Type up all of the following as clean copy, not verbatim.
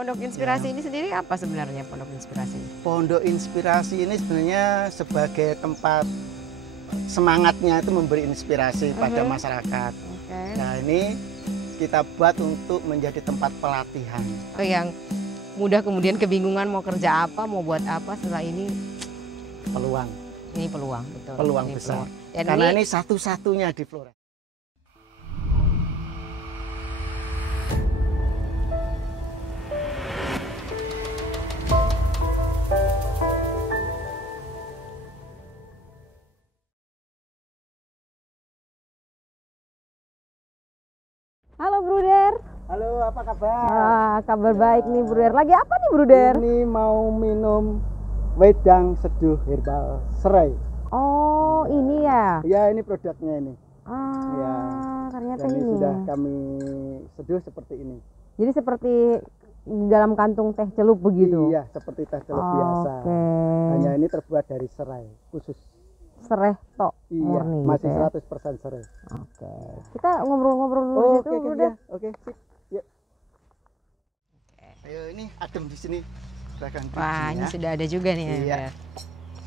Pondok Inspirasi ini sendiri apa sebenarnya Pondok Inspirasi? Pondok Inspirasi ini sebenarnya sebagai tempat semangatnya itu memberi inspirasi pada masyarakat. Nah ini kita buat untuk menjadi tempat pelatihan. Yang mudah kemudian kebingungan mau kerja apa, mau buat apa setelah ini Peluang. Ini peluang, betul. Peluang ini besar. Dan karena ini satu-satunya di Flores. Halo Bruder. Halo, apa kabar? Kabar baik nih Bruder. Lagi apa nih Bruder? Ini mau minum wedang seduh herbal serai. Oh, ini ya? Ya, ini produknya ini. Ya. Ternyata Dan ini ini. sudah kami seduh seperti ini. Jadi seperti di dalam kantung teh celup begitu? Iya, seperti teh celup biasa. Hanya ini terbuat dari serai khusus. Serai tok Iya, murni masih gitu ya? 100% serai. Oke. Kita ngobrol-ngobrol dulu Oke, gitu, Bruder. oke, sip. Yuk. Ayo, ini adem di sini. Silakan duduk Wah, ini ya. sudah ada juga nih ya. Iya. Bruder.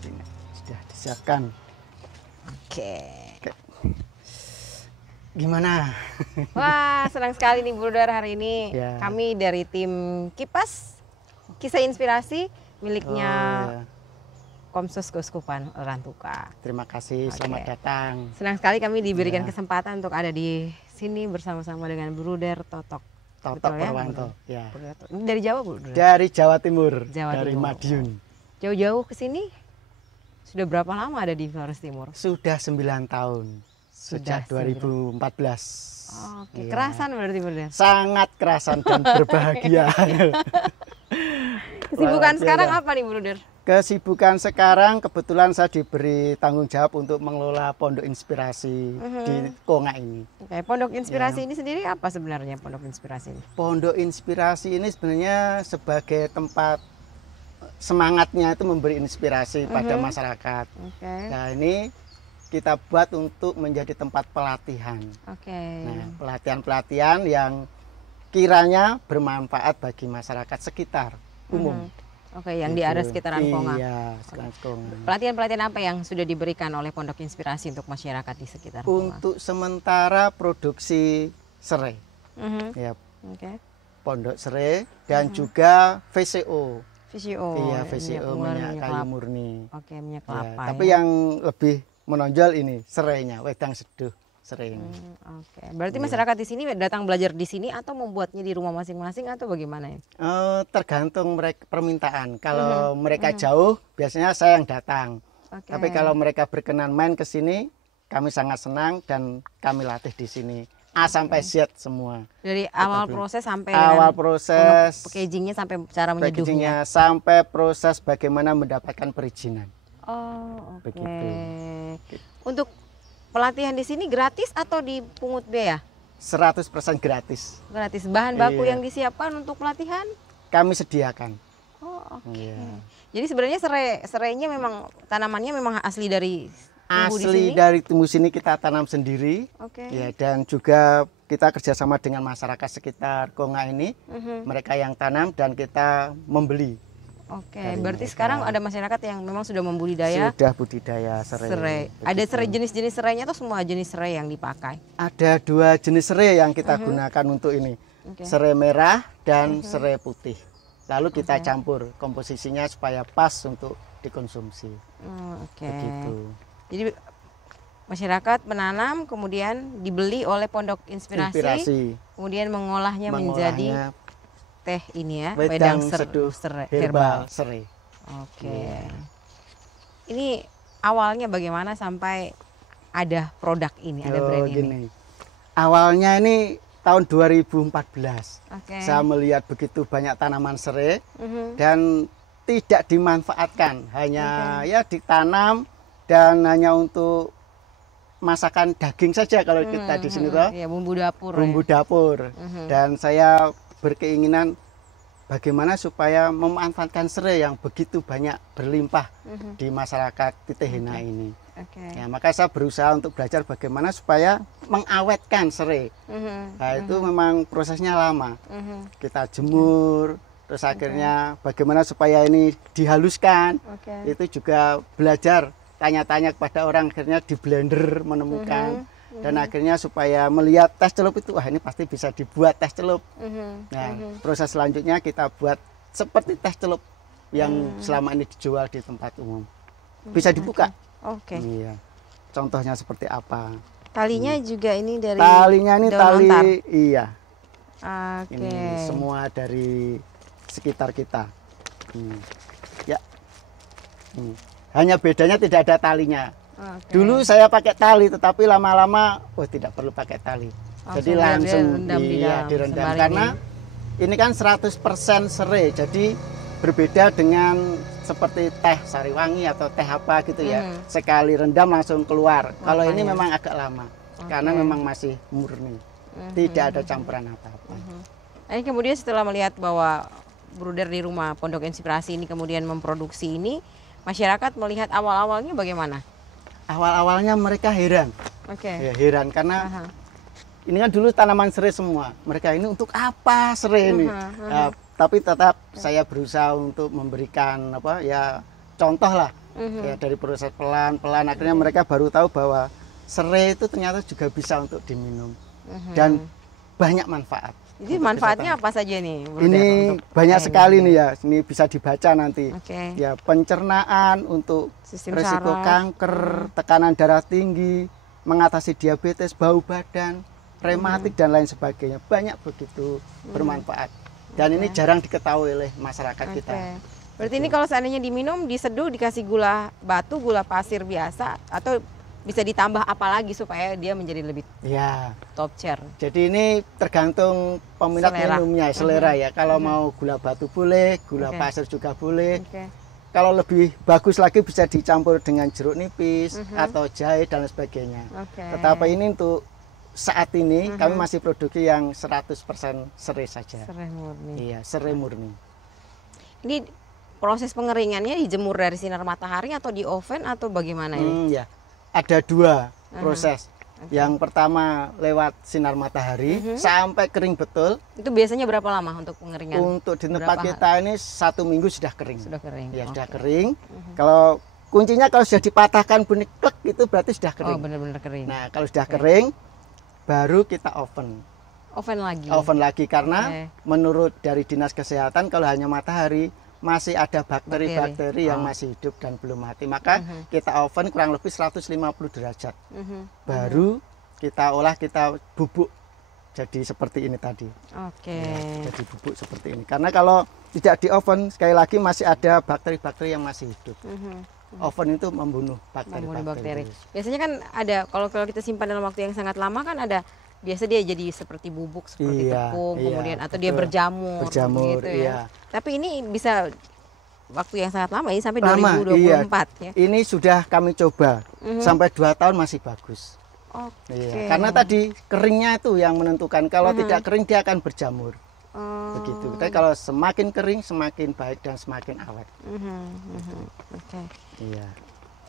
Sini, sudah disiapkan. Oke. Gimana? Wah, senang sekali nih Bruder hari ini. Ya. Kami dari tim Kipas Kisah Inspirasi miliknya Oh, ya. Komsos Keuskupan Rantuka. Terima kasih, selamat datang. Senang sekali kami diberikan Ya. kesempatan untuk ada di sini bersama-sama dengan Bruder Totok. Totok Betul ya, Purwanto. Ya. Ini dari Jawa, Bruder? Dari Jawa Timur, Jawa dari Timur. Madiun. Jauh-jauh ke sini? Sudah berapa lama ada di Flores Timur? Sudah 9 tahun. Sejak 2014. Oke, Iya. kerasan berarti Bruder. Sangat kerasan dan berbahagia. Kesibukan Luar sekarang biasa. apa nih Bruder? Kesibukan sekarang kebetulan saya diberi tanggung jawab untuk mengelola Pondok Inspirasi di Konga ini. Oke, Pondok Inspirasi Ya. ini sendiri apa sebenarnya Pondok Inspirasi ini? Pondok Inspirasi ini sebenarnya sebagai tempat semangatnya itu memberi inspirasi pada masyarakat. Oke. Nah ini kita buat untuk menjadi tempat pelatihan. Oke. Nah pelatihan-pelatihan yang kiranya bermanfaat bagi masyarakat sekitar umum. Oke, yang di Gitu. area sekitaran Konga. Iya, sekitaran Konga. Pelatihan-pelatihan apa yang sudah diberikan oleh Pondok Inspirasi untuk masyarakat di sekitar Konga? Untuk sementara produksi serai, ya Oke. pondok serai dan juga VCO. VCO. Iya, VCO minyak kayu kelapa. murni. Oke, minyak Ya, kelapa. tapi yang lebih menonjol ini serainya, wedang seduh serai ini. Oke. Berarti Iya. masyarakat di sini datang belajar di sini atau membuatnya di rumah masing-masing atau bagaimana ya? Tergantung mereka permintaan. Kalau mereka jauh, biasanya saya yang datang. Oke. Tapi kalau mereka berkenan main ke sini, kami sangat senang dan kami latih di sini. A sampai Z semua. Dari awal proses sampai Awal dengan proses, packagingnya sampai cara menyeduhnya. packagingnya, sampai proses bagaimana mendapatkan perizinan. Oh, oke. Begitu. Untuk pelatihan di sini gratis atau dipungut biaya? 100% gratis. Gratis. Bahan baku Iya. yang disiapkan untuk pelatihan? Kami sediakan. Oh, oke. Iya. Jadi sebenarnya serainya memang tanamannya memang asli dari tumbuh di Asli sini? dari tumbuh sini kita tanam sendiri. Oke. Ya, dan juga kita kerjasama dengan masyarakat sekitar Konga ini. Mereka yang tanam dan kita membeli. Oke, Dari berarti mereka. sekarang ada masyarakat yang memang sudah membudidaya Sudah budidaya serai. serai. Ada serai jenis-jenis serainya atau semua jenis serai yang dipakai? Ada 2 jenis serai yang kita gunakan untuk ini. Oke. Serai merah dan serai putih. Lalu kita campur komposisinya supaya pas untuk dikonsumsi. Oke. Begitu. Jadi masyarakat menanam kemudian dibeli oleh Pondok Inspirasi, kemudian mengolahnya menjadi Mengolahnya teh ini ya, wedang seduh herbal. herbal serai. Oke. Ini awalnya bagaimana sampai ada produk ini, ada brand ini? Gini. Awalnya ini tahun 2014. Oke. Saya melihat begitu banyak tanaman serai dan tidak dimanfaatkan, hanya ya ditanam dan hanya untuk masakan daging saja kalau kita di sini toh. Ya, bumbu dapur. Bumbu dapur. Dan saya berkeinginan bagaimana supaya memanfaatkan serai yang begitu banyak berlimpah di masyarakat Titehena ini. Oke. Ya, maka saya berusaha untuk belajar bagaimana supaya mengawetkan serai. Nah, itu memang prosesnya lama. Kita jemur, Terus akhirnya bagaimana supaya ini dihaluskan. Itu juga belajar, tanya-tanya kepada orang, akhirnya di blender menemukan. Dan akhirnya supaya melihat tes celup itu, wah ini pasti bisa dibuat tes celup. Nah, proses selanjutnya kita buat seperti tes celup yang selama ini dijual di tempat umum. Bisa dibuka. Iya. Contohnya seperti apa? Talinya juga ini dari talinya ini daun tali lontar. iya. Oke. Ini semua dari sekitar kita. Ya. Hanya bedanya tidak ada talinya. Dulu saya pakai tali, tetapi lama-lama tidak perlu pakai tali. Jadi langsung direndam karena ini kan 100% serai. Jadi berbeda dengan seperti teh sariwangi atau teh apa gitu ya. Sekali rendam langsung keluar. Kalau ini memang agak lama karena memang masih murni. Tidak ada campuran apa-apa. Ini kemudian setelah melihat bahwa Bruder di rumah Pondok Inspirasi ini kemudian memproduksi ini, masyarakat melihat awal-awalnya bagaimana? Awal-awalnya mereka heran. Ya, heran karena ini kan dulu tanaman serai semua. Mereka ini untuk apa serai ini? Tapi tetap saya berusaha untuk memberikan contoh lah. Ya, dari proses pelan-pelan akhirnya mereka baru tahu bahwa serai itu ternyata juga bisa untuk diminum. Dan banyak manfaat. Jadi manfaatnya apa saja nih? Ini banyak sekali nih ya. Ini bisa dibaca nanti. Ya, pencernaan, untuk risiko kanker, tekanan darah tinggi, mengatasi diabetes, bau badan, rematik dan lain sebagainya. Banyak begitu bermanfaat. Dan ini jarang diketahui oleh masyarakat kita. Berarti ini kalau seandainya diminum, diseduh, dikasih gula batu, gula pasir biasa, atau bisa ditambah apa lagi supaya dia menjadi lebih top chair? Jadi ini tergantung peminat minumnya, selera ya. Kalau mau gula batu boleh, gula pasir juga boleh. Kalau lebih bagus lagi bisa dicampur dengan jeruk nipis atau jahe dan sebagainya. Tetapi ini untuk saat ini kami masih produksi yang 100% serai saja. Serai murni. Iya, serai murni. Ini proses pengeringannya dijemur dari sinar matahari atau di oven atau bagaimana ini? Ya. Ada dua proses. Yang pertama lewat sinar matahari sampai kering betul. Itu biasanya berapa lama untuk pengeringan? Untuk di tempat kita ini 1 minggu sudah kering. Sudah kering. Ya, sudah kering. Kalau kuncinya kalau sudah dipatahkan bunyi klek itu berarti sudah kering. Oh, benar-benar kering. Nah, kalau sudah kering baru kita oven. Oven lagi. Oven lagi karena menurut dari Dinas Kesehatan kalau hanya matahari masih ada bakteri-bakteri yang masih hidup dan belum mati. Maka kita oven kurang lebih 150 derajat. Baru kita olah, kita bubuk jadi seperti ini tadi. Ya, jadi bubuk seperti ini. Karena kalau tidak di oven, sekali lagi masih ada bakteri-bakteri yang masih hidup. Oven itu membunuh bakteri-bakteri. Biasanya kan ada, kalau kita simpan dalam waktu yang sangat lama kan ada, biasa dia jadi seperti bubuk, seperti tepung, kemudian atau dia berjamur gitu ya. Tapi ini bisa waktu yang sangat lama, ini sampai 2024 ya. Ini sudah kami coba sampai 2 tahun masih bagus. Karena tadi keringnya itu yang menentukan. Kalau tidak kering dia akan berjamur. Begitu. Tapi kalau semakin kering semakin baik dan semakin awet.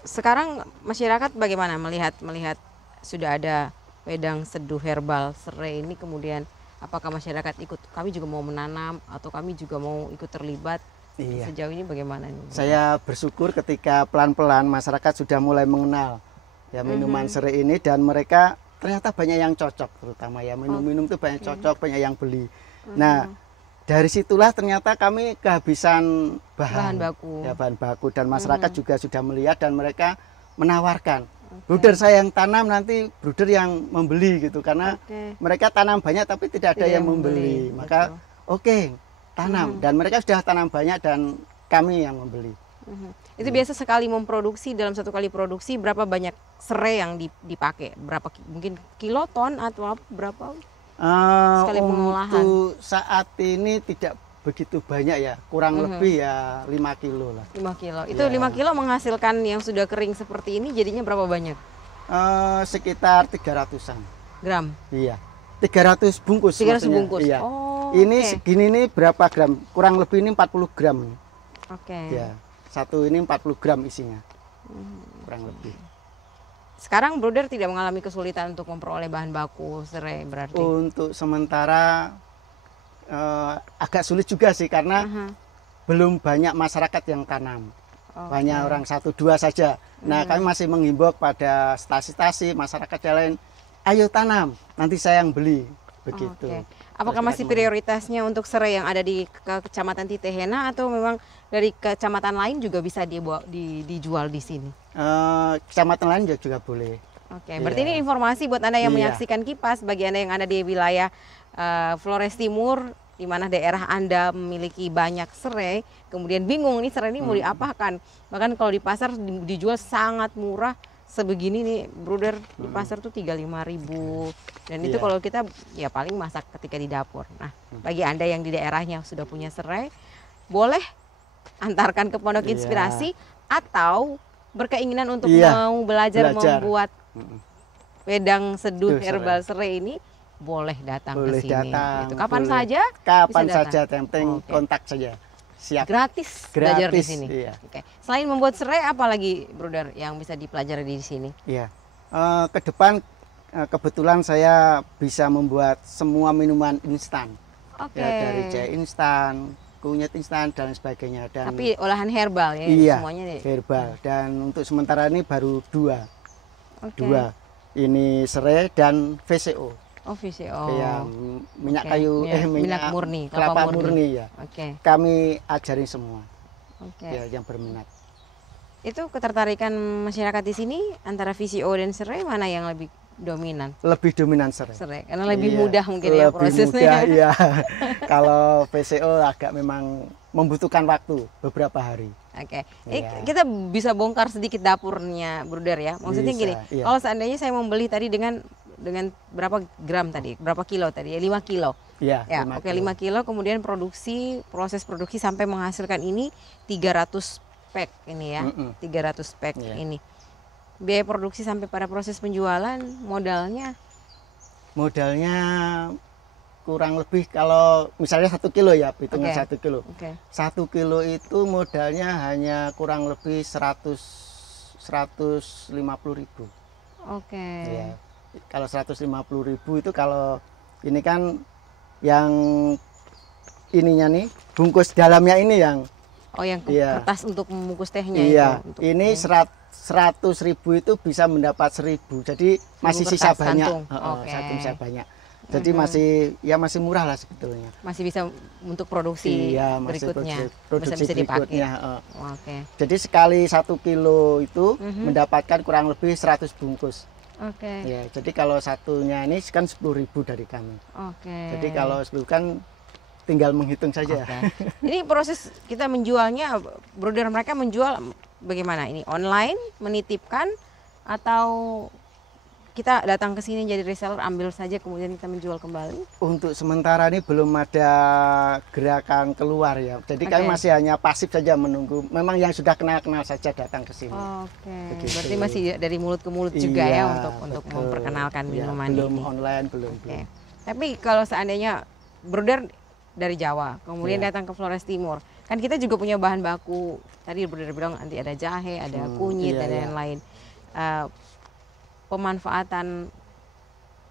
Sekarang masyarakat bagaimana melihat sudah ada wedang seduh herbal serai ini, kemudian apakah masyarakat ikut, kami juga mau menanam atau kami juga mau ikut terlibat? Sejauh ini bagaimana nih? Saya bersyukur ketika pelan-pelan masyarakat sudah mulai mengenal ya minuman serai ini, dan mereka ternyata banyak yang cocok, terutama ya minum-minum itu banyak cocok, banyak yang beli. Nah, dari situlah ternyata kami kehabisan bahan baku, dan masyarakat juga sudah melihat dan mereka menawarkan. Bruder saya yang tanam, nanti Bruder yang membeli gitu, karena mereka tanam banyak tapi tidak ada yang membeli. Maka tanam, dan mereka sudah tanam banyak dan kami yang membeli. Itu biasa sekali memproduksi, dalam satu kali produksi berapa banyak serai yang dipakai? Berapa, mungkin kiloton atau berapa? Sekali pengolahan. Untuk saat ini tidak begitu banyak ya, kurang lebih ya 5 kilo lah. 5 kilo. Itu 5 kilo menghasilkan yang sudah kering seperti ini jadinya berapa banyak? Sekitar 300-an gram. Iya. 300 bungkus. 300 bungkus. Iya. Ini segini nih berapa gram? Kurang lebih ini 40 gram. Ya. Satu ini 40 gram isinya. Kurang lebih. Sekarang Bruder tidak mengalami kesulitan untuk memperoleh bahan baku serai berarti? Untuk sementara agak sulit juga sih karena belum banyak masyarakat yang tanam. Hanya orang 1-2 saja. Nah, kami masih menghimbau pada stasi-stasi masyarakat yang lain, ayo tanam, nanti saya yang beli. Begitu. Apakah masih prioritasnya untuk serai yang ada di Kecamatan Titehena atau memang dari kecamatan lain juga bisa dijual di sini? Kecamatan lain juga boleh. Berarti ini informasi buat Anda yang menyaksikan Kipas, bagi Anda yang ada di wilayah Flores Timur, di mana daerah Anda memiliki banyak serai, kemudian bingung nih serai ini mau diapakan. Bahkan kalau di pasar dijual sangat murah, sebegini nih Bruder, di pasar tuh 35.000. Dan itu kalau kita ya paling masak ketika di dapur. Nah, bagi Anda yang di daerahnya sudah punya serai, boleh antarkan ke Pondok Inspirasi atau berkeinginan untuk mau belajar membuat wedang seduh herbal serai ini, boleh datang ke sini. Gitu. Kapan saja? Kapan saja, yang penting kontak saja. Siap. Gratis belajar di sini. Selain membuat serai, apa lagi, Bruder, yang bisa dipelajari di sini? Ke depan kebetulan saya bisa membuat semua minuman instan. Dari jahe instan, kunyit instan dan sebagainya. Tapi olahan herbal ya? Semuanya herbal. Dan untuk sementara ini baru 2. Ini serai dan VCO. VCO. Minyak kayu, minyak murni, kelapa murni ya. Kami ajarin semua. Yang berminat. Itu ketertarikan masyarakat di sini antara VCO dan serai, mana yang lebih dominan? Lebih dominan serai. Karena lebih mudah mungkin ya prosesnya. Lebih mudah, Kalau VCO agak memang membutuhkan waktu beberapa hari. Kita bisa bongkar sedikit dapurnya, Bruder ya. Maksudnya gini, kalau seandainya saya membeli tadi dengan berapa gram tadi, berapa kilo tadi, 5 kilo. 5 kilo, kemudian proses produksi sampai menghasilkan ini 300 pack ini ya, 300 pack ini. Biaya produksi sampai pada proses penjualan, modalnya kurang lebih, kalau misalnya 1 kilo ya, hitungan 1 kilo. 1 kilo itu modalnya hanya kurang lebih 150.000. Kalau 150.000 itu, kalau ini kan yang ininya nih, bungkus dalamnya ini yang kertas untuk membungkus tehnya itu. Ini 100.000 itu bisa mendapat 1.000. Jadi masih sisa banyak. Sisa banyak. Jadi masih murah lah sebetulnya. Masih bisa untuk produksi berikutnya. Produksi bisa dipakai. Jadi sekali 1 kilo itu mendapatkan kurang lebih 100 bungkus. Jadi kalau satunya ini kan 10.000 dari kami. Jadi kalau 10 kan tinggal menghitung saja. Ini proses kita menjualnya, Bruder, mereka menjual bagaimana? Ini online, menitipkan, atau kita datang ke sini jadi reseller, ambil saja kemudian kita menjual kembali? Untuk sementara ini belum ada gerakan keluar ya. Jadi kami masih hanya pasif saja menunggu. Memang yang sudah kenal-kenal saja datang ke sini. Berarti masih dari mulut ke mulut juga ya untuk memperkenalkan minuman ini. Belum online, belum. Tapi kalau seandainya Bruder dari Jawa, kemudian datang ke Flores Timur, kan kita juga punya bahan baku. Tadi Bruder bilang nanti ada jahe, ada kunyit, dan lain-lain. Pemanfaatan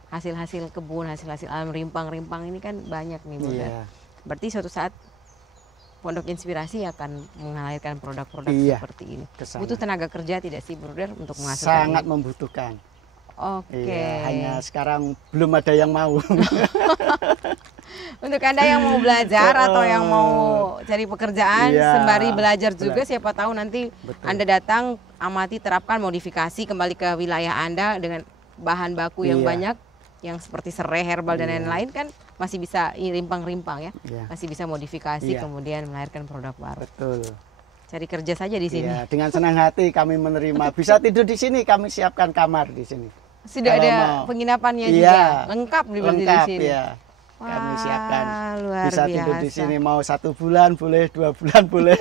hasil-hasil kebun, hasil-hasil alam, rimpang-rimpang ini kan banyak nih, Bruder. Berarti suatu saat Pondok Inspirasi akan mengalirkan produk-produk seperti ini. Butuh tenaga kerja tidak sih, Bruder, untuk menghasilkan? Sangat membutuhkan. Hanya sekarang belum ada yang mau. Untuk Anda yang mau belajar atau yang mau cari pekerjaan sembari belajar juga, siapa tahu nanti Anda datang, amati, terapkan, modifikasi kembali ke wilayah Anda dengan bahan baku yang banyak, yang seperti serai, herbal, dan lain-lain, kan masih bisa rimpang-rimpang ya, masih bisa modifikasi kemudian melahirkan produk baru. Cari kerja saja di sini. Dengan senang hati kami menerima. Bisa tidur di sini, kami siapkan kamar di sini. Sudah ada penginapannya juga, lengkap di sini. Kami siapkan. Bisa tidur di sini, mau 1 bulan boleh, 2 bulan boleh.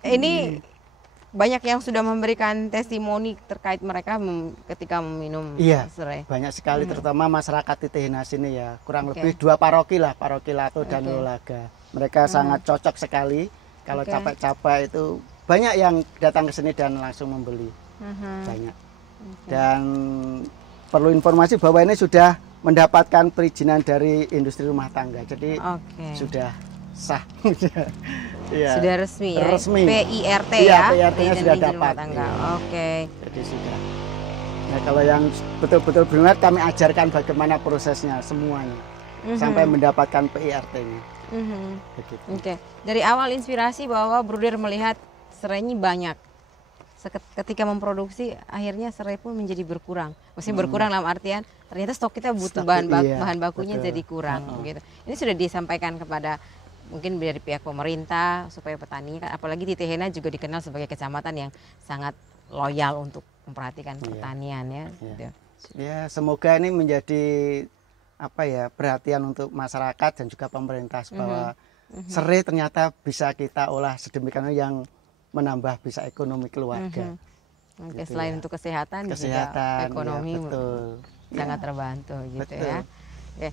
Ini banyak yang sudah memberikan testimoni terkait mereka ketika meminum serai. Banyak sekali, terutama masyarakat Titehena sini ya. Kurang lebih 2 paroki lah, Paroki Lato dan Lolaga. Mereka sangat cocok sekali. Kalau capek-capek itu banyak yang datang ke sini dan langsung membeli. Banyak. Dan perlu informasi bahwa ini sudah mendapatkan perizinan dari industri rumah tangga. Jadi sudah sah. Ya. Sudah resmi ya. Resmi. PIRT ya. PIRT-nya sudah dapat. Oke. Jadi sudah. Nah, kalau yang betul-betul berminat kami ajarkan bagaimana prosesnya semuanya sampai mendapatkan PIRT-nya. Oke. Dari awal inspirasi bahwa Bruder melihat serai ini banyak. Ketika memproduksi akhirnya serai pun menjadi berkurang. Maksudnya berkurang dalam artian ternyata stok kita butuh bahan bakunya jadi kurang gitu. Ini sudah disampaikan kepada mungkin dari pihak pemerintah supaya petani kan, apalagi Titehena juga dikenal sebagai kecamatan yang sangat loyal untuk memperhatikan pertanian ya. Gitu. Ya, semoga ini menjadi apa ya, perhatian untuk masyarakat dan juga pemerintah bahwa serai ternyata bisa kita olah sedemikian yang menambah bisa ekonomi keluarga. Oke, gitu selain untuk kesehatan juga ekonomi sangat terbantu gitu ya. Oke.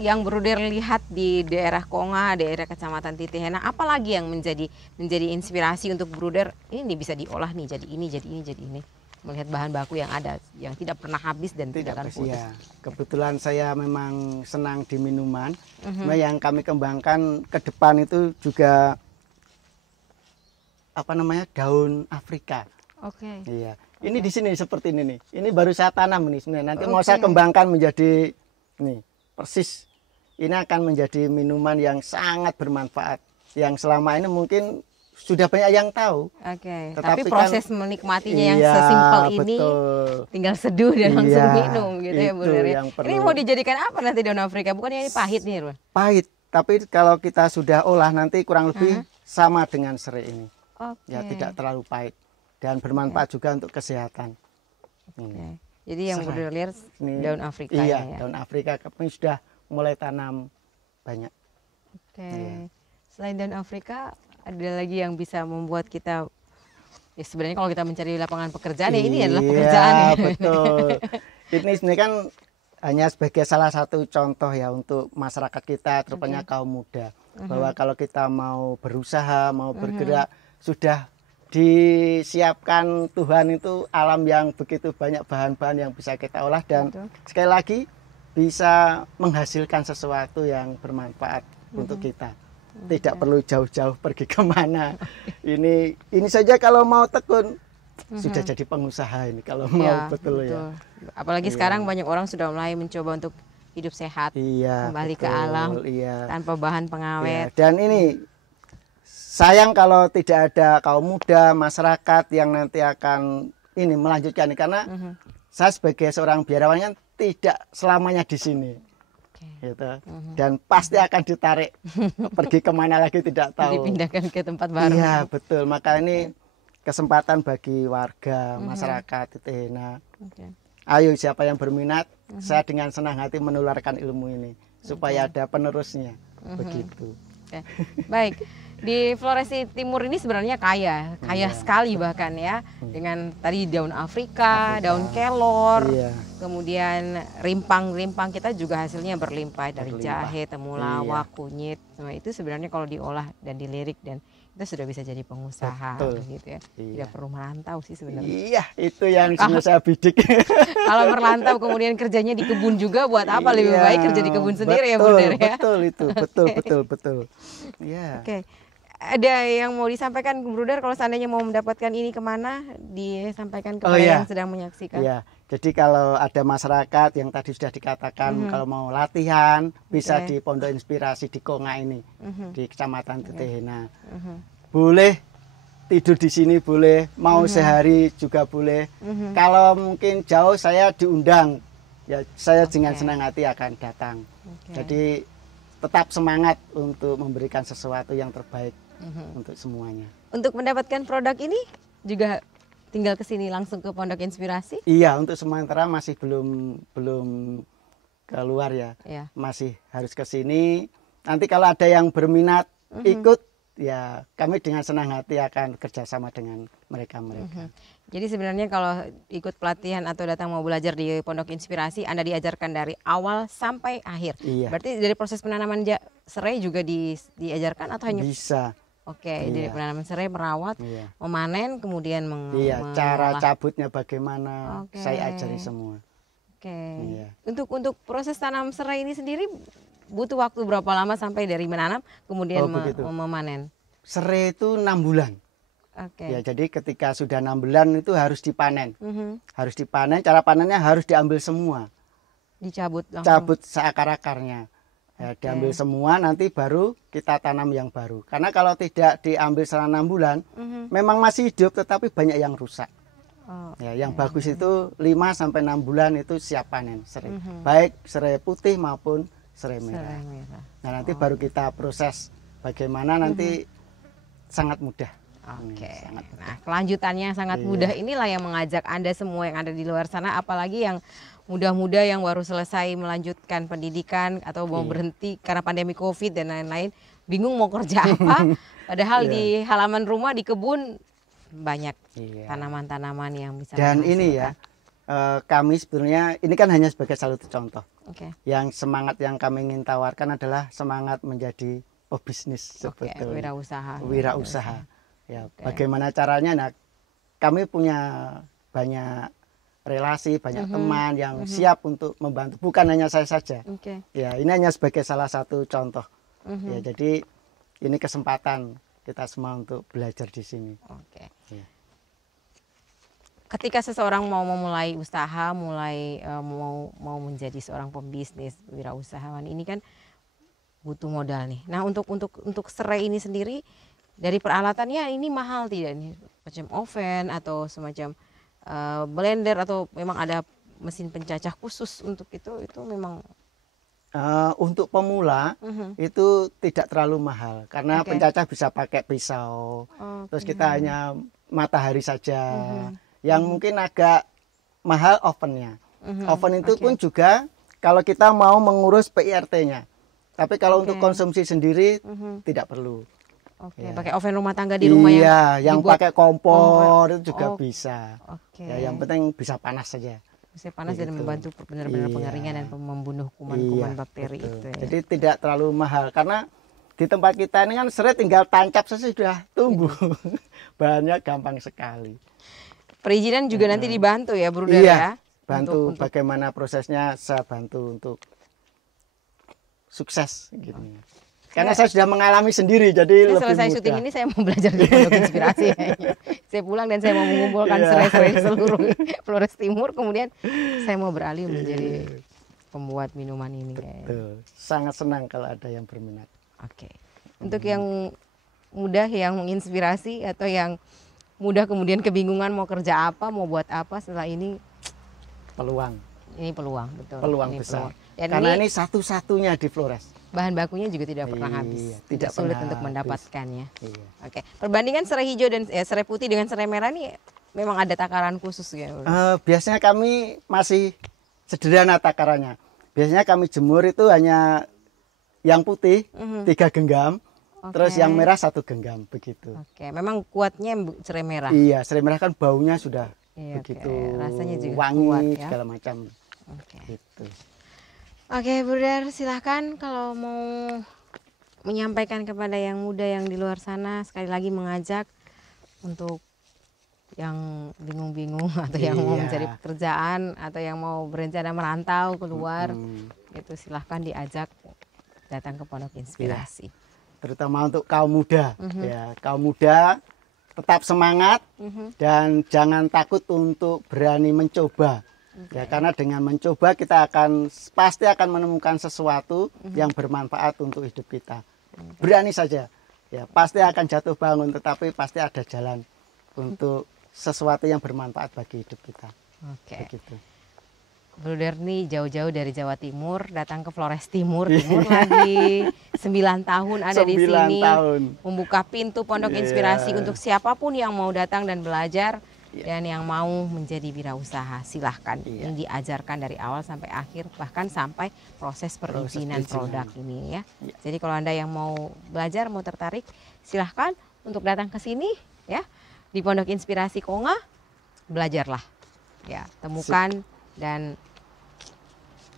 Yang Bruder lihat di daerah Konga, daerah Kecamatan Titehena, apalagi yang menjadi inspirasi untuk Bruder ini bisa diolah nih jadi ini, jadi ini, jadi ini. Melihat bahan baku yang ada yang tidak pernah habis dan tidak akan putus. Ya. Kebetulan saya memang senang di minuman. Yang kami kembangkan ke depan itu juga apa namanya, daun Afrika. Oke. Iya. Ini di sini seperti ini nih. Ini baru saya tanam nih sebenarnya. Nanti mau saya kembangkan menjadi nih persis. Ini akan menjadi minuman yang sangat bermanfaat. Yang selama ini mungkin sudah banyak yang tahu. Oke. Tapi proses menikmatinya yang sesimpel ini tinggal seduh dan langsung minum gitu ya Bu Nere. Ini mau dijadikan apa nanti daun Afrika? Bukannya ini pahit nih, Bun? Pahit. Tapi kalau kita sudah olah nanti kurang lebih sama dengan serai ini. Ya tidak terlalu pahit dan bermanfaat juga untuk kesehatan. Jadi yang Bruder lihat daun Afrika. Iya, ya? Daun Afrika kami sudah mulai tanam banyak. Selain daun Afrika, ada lagi yang bisa membuat kita ya sebenarnya kalau kita mencari lapangan pekerjaan ya ini adalah pekerjaan. Iya, betul. Ini sebenarnya kan hanya sebagai salah satu contoh ya untuk masyarakat kita, terutama kaum muda, bahwa kalau kita mau berusaha, mau bergerak, sudah disiapkan Tuhan itu alam yang begitu banyak bahan-bahan yang bisa kita olah dan sekali lagi bisa menghasilkan sesuatu yang bermanfaat untuk kita. Tidak perlu jauh-jauh pergi kemana. Ini saja kalau mau tekun sudah jadi pengusaha ini kalau mau betul ya. Apalagi sekarang banyak orang sudah mulai mencoba untuk hidup sehat, kembali ke alam tanpa bahan pengawet. Dan ini sayang kalau tidak ada kaum muda, masyarakat yang nanti akan ini melanjutkan ini karena saya sebagai seorang biarawan tidak selamanya di sini. Gitu. Dan pasti akan ditarik pergi kemana lagi tidak tahu. Dipindahkan ke tempat baru. Iya betul. Maka ini kesempatan bagi warga masyarakat Titehena. Ayo siapa yang berminat, saya dengan senang hati menularkan ilmu ini supaya ada penerusnya. Begitu. Baik. Di Floresi Timur ini sebenarnya kaya sekali bahkan ya, dengan tadi daun Afrika, daun kelor, kemudian rimpang kita juga hasilnya berlimpah dari jahe, temulawak, kunyit, semua itu sebenarnya kalau diolah dan dilirik dan kita sudah bisa jadi pengusaha gitu ya. Tidak perlu merantau sih sebenarnya. Iya, itu yang saya bidik. Kalau merantau kemudian kerjanya di kebun juga buat apa, lebih baik kerja di kebun sendiri ya Bu Nere ya. Betul itu, betul. Iya. Oke. Ada yang mau disampaikan Bruder kalau seandainya mau mendapatkan ini kemana, disampaikan kepada yang sedang menyaksikan? Iya, jadi kalau ada masyarakat yang tadi sudah dikatakan kalau mau latihan bisa di Pondok Inspirasi di Konga ini, di Kecamatan Titehena. Boleh tidur di sini, boleh mau sehari juga boleh. Kalau mungkin jauh saya diundang, ya saya dengan senang hati akan datang. Jadi tetap semangat untuk memberikan sesuatu yang terbaik untuk semuanya. Untuk mendapatkan produk ini juga tinggal ke sini langsung ke Pondok Inspirasi? Iya, untuk sementara masih belum keluar ya. Masih harus ke sini. Nanti kalau ada yang berminat ikut, ya kami dengan senang hati akan kerjasama dengan mereka. Jadi sebenarnya kalau ikut pelatihan atau datang mau belajar di Pondok Inspirasi, Anda diajarkan dari awal sampai akhir. Berarti dari proses penanaman serai juga diajarkan atau hanya? Bisa. Dari penanaman serai, merawat, memanen, kemudian cara cabutnya bagaimana, saya ajari semua. Oke. Untuk proses tanam serai ini sendiri butuh waktu berapa lama sampai dari menanam kemudian memanen? Serai itu 6 bulan. Ya, jadi ketika sudah 6 bulan itu harus dipanen. Harus dipanen, cara panennya harus diambil semua. Dicabut langsung? Cabut seakar-akarnya. Ya, diambil semua, nanti baru kita tanam yang baru. Karena kalau tidak diambil selama 6 bulan, memang masih hidup tetapi banyak yang rusak. Ya, yang bagus itu 5-6 bulan itu siap panen serai. Baik serai putih maupun serai merah. Nah, nanti baru kita proses bagaimana nanti sangat mudah. Nah, kelanjutannya sangat mudah inilah yang mengajak Anda semua yang ada di luar sana, apalagi yang muda-muda yang baru selesai melanjutkan pendidikan atau mau berhenti karena pandemi Covid dan lain-lain, bingung mau kerja apa, padahal di halaman rumah, di kebun banyak tanaman-tanaman yang bisa dan ini ya, kami sebenarnya ini kan hanya sebagai salah satu contoh. Yang semangat yang kami ingin tawarkan adalah semangat menjadi pebisnis sebetulnya. Wirausaha. Ya, bagaimana caranya? Nah, kami punya banyak relasi, banyak teman yang siap untuk membantu. Bukan hanya saya saja. Ya, ini hanya sebagai salah satu contoh. Ya, jadi ini kesempatan kita semua untuk belajar di sini. Ya. Ketika seseorang mau memulai usaha, mau menjadi seorang pembisnis, wirausahawan, ini kan butuh modal nih. Nah, untuk serai ini sendiri dari peralatannya ini mahal tidak nih? Macam oven atau semacam blender atau memang ada mesin pencacah khusus untuk itu memang untuk pemula itu tidak terlalu mahal karena pencacah bisa pakai pisau. Terus kita hanya matahari saja. Yang mungkin agak mahal ovennya. Oven itu pun juga kalau kita mau mengurus PIRT-nya. Tapi kalau untuk konsumsi sendiri tidak perlu. Pakai oven rumah tangga di rumah yang pakai kompor itu juga bisa. Ya, yang penting bisa panas saja. Bisa panas dan membantu benar-benar pengeringan dan membunuh kuman-kuman bakteri itu. Ya. Jadi tidak terlalu mahal karena di tempat kita ini kan serai tinggal tancap saja sudah tumbuh. Bahannya gampang sekali. Perizinan juga nanti dibantu ya, Bruder ya. Bantu untuk bagaimana prosesnya, saya bantu untuk sukses gitu. Karena saya sudah mengalami sendiri, jadi lebih mudah. Selesai syuting ini saya mau belajar di Pondok Inspirasi. Saya pulang dan saya mau mengumpulkan serai-serai seluruh Flores Timur, kemudian saya mau beralih menjadi pembuat minuman ini. Betul. Sangat senang kalau ada yang berminat. Untuk yang mudah, yang menginspirasi atau yang mudah kemudian kebingungan mau kerja apa, mau buat apa setelah ini, peluang. Ini peluang, betul. Peluang besar. Karena ini satu-satunya di Flores. Bahan bakunya juga tidak pernah habis. Tidak sulit untuk mendapatkannya. Perbandingan serai hijau dan serai putih dengan serai merah ini memang ada takaran khusus ya? Biasanya kami masih sederhana takarannya. Biasanya kami jemur itu hanya yang putih 3 genggam. Terus yang merah 1 genggam begitu. Memang kuatnya serai merah. Iya, serai merah kan baunya sudah begitu rasanya juga wangi kuat, ya? Segala macam. Gitu. Bruder, silahkan kalau mau menyampaikan kepada yang muda yang di luar sana, sekali lagi mengajak untuk yang bingung-bingung atau yang mau mencari pekerjaan atau yang mau berencana merantau keluar, itu silahkan diajak datang ke Pondok Inspirasi. Terutama untuk kaum muda, ya, kaum muda tetap semangat dan jangan takut untuk berani mencoba. Ya, karena dengan mencoba kita pasti akan menemukan sesuatu yang bermanfaat untuk hidup kita. Berani saja, ya pasti akan jatuh bangun, tetapi pasti ada jalan untuk sesuatu yang bermanfaat bagi hidup kita. Begitu. Bruder nih jauh-jauh dari Jawa Timur datang ke Flores Timur lagi 9 tahun ada di sini, membuka pintu Pondok Inspirasi untuk siapapun yang mau datang dan belajar dan yang mau menjadi wirausaha. Silahkan, ini diajarkan dari awal sampai akhir, bahkan sampai proses perizinan produk ini ya. Jadi kalau Anda yang mau belajar, mau tertarik, silahkan untuk datang ke sini ya di Pondok Inspirasi Konga, belajarlah ya, temukan dan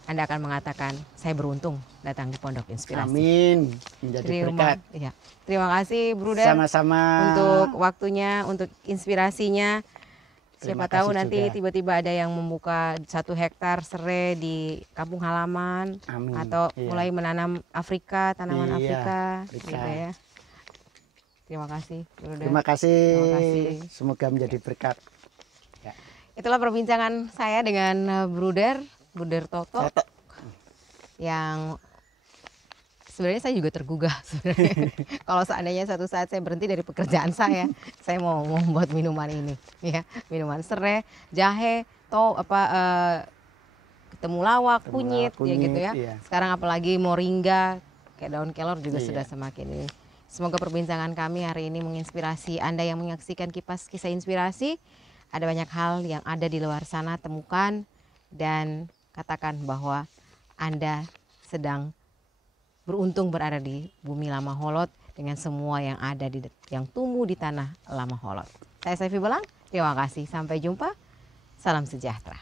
Anda akan mengatakan, saya beruntung datang di Pondok Inspirasi. Amin. Menjadi berkat. Terima kasih, Bruder. Sama-sama. Untuk waktunya, untuk inspirasinya. Siapa tahu nanti tiba-tiba ada yang membuka 1 hektar serai di kampung halaman. Amin. Atau mulai menanam tanaman Afrika. Gitu ya. Terima kasih. Terima kasih. Semoga menjadi berkat. Ya. Itulah perbincangan saya dengan Bruder Toto. Yang sebenarnya saya juga tergugah sebenarnya. Kalau seandainya suatu saat saya berhenti dari pekerjaan saya mau membuat minuman ini, ya, minuman serai, jahe, temulawak, kunyit, ya gitu ya. Iya. Sekarang apalagi moringa, kayak daun kelor juga sudah semakin ini. Semoga perbincangan kami hari ini menginspirasi Anda yang menyaksikan Kipas Kisah Inspirasi. Ada banyak hal yang ada di luar sana, temukan dan katakan bahwa Anda sedang beruntung berada di bumi Lama Holot dengan semua yang ada yang tumbuh di tanah Lama Holot. Saya Saifi Belang, terima kasih. Sampai jumpa. Salam sejahtera.